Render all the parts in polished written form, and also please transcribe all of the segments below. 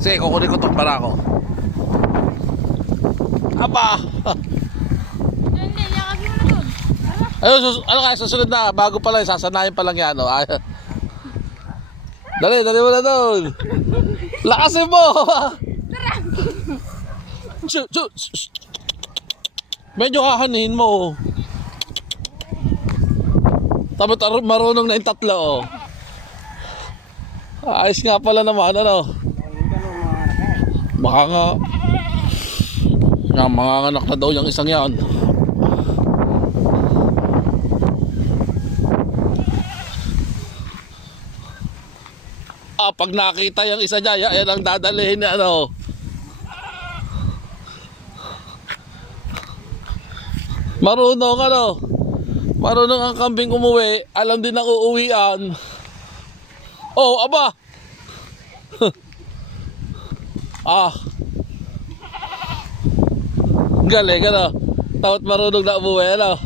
Sige, kukunin ko itong barako. Aba! Hindi, yakagin mo na doon. Ayun, ano kaya susunod na? Bago pa lang, sasanayin pa lang yan. Oh. Dali mo na doon. Lakasin mo! Medyo kahanin mo. Tapos marunong na yung tatlo. Ayos nga pala naman, ano? Baka nga manganganak na daw yung isang yan. Pag nakita yung isa dyan, yan ang dadalhin na ano. Marunong ang kambing umuwi, alam din ang uuwian. Oh, aba. Galing, ano? Tawat marunong na umuwi, ano?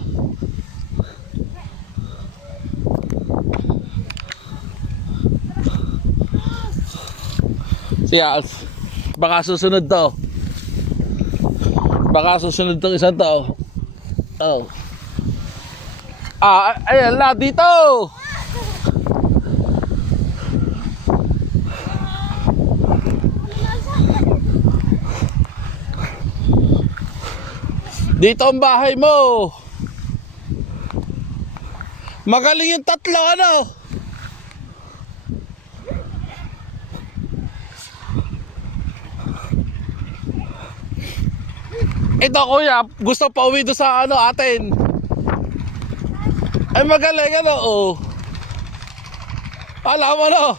Siya, baka susunod to. Baka susunod tong isang to. Oh. Ayan na, dito! Dito ang bahay mo. Magaling yung tatlo, ano? Ito kuya, gusto pa uwi doon sa ano atin. Ay magaling, ano? Oh. Alam mo, no?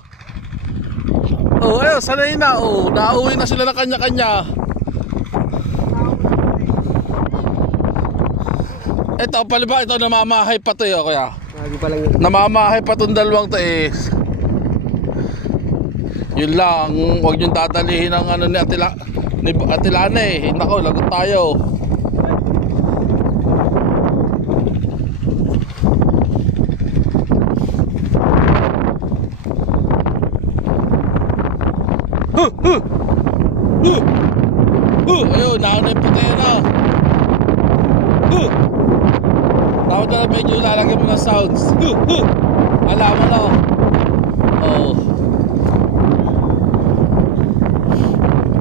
Oh, ayun, sanay na. Oh, nauwi na sila ng kanya-kanya. Ito, paliba, ito namamahay pa to, kuya. Namamahay pa tong dalawang to, eh. Yun lang, huwag yung dadalihin ng ano ni Atilana, eh. Nako, lagot tayo. Ayun, nauna yung puti na. Tawag na lang, medyo lalagyan mo ng sounds. Alam mo na. Oh.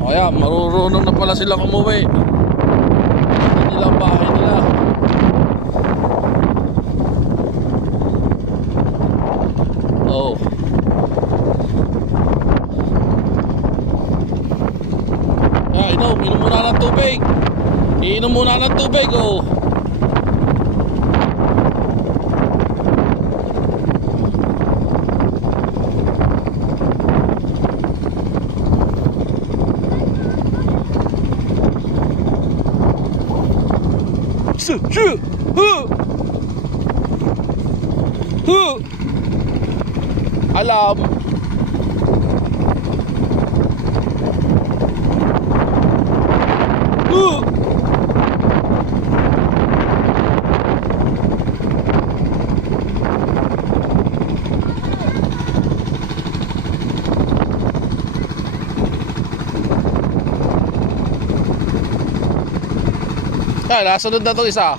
O yan, marurunong na pala silang umuwi. Ito nilang bahay nila. Oh. Inom muna ng tubig. Iinom muna ng tubig, oh. Alam. Nasunod na itong isa.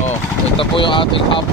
Oh, ito po yung ating hap.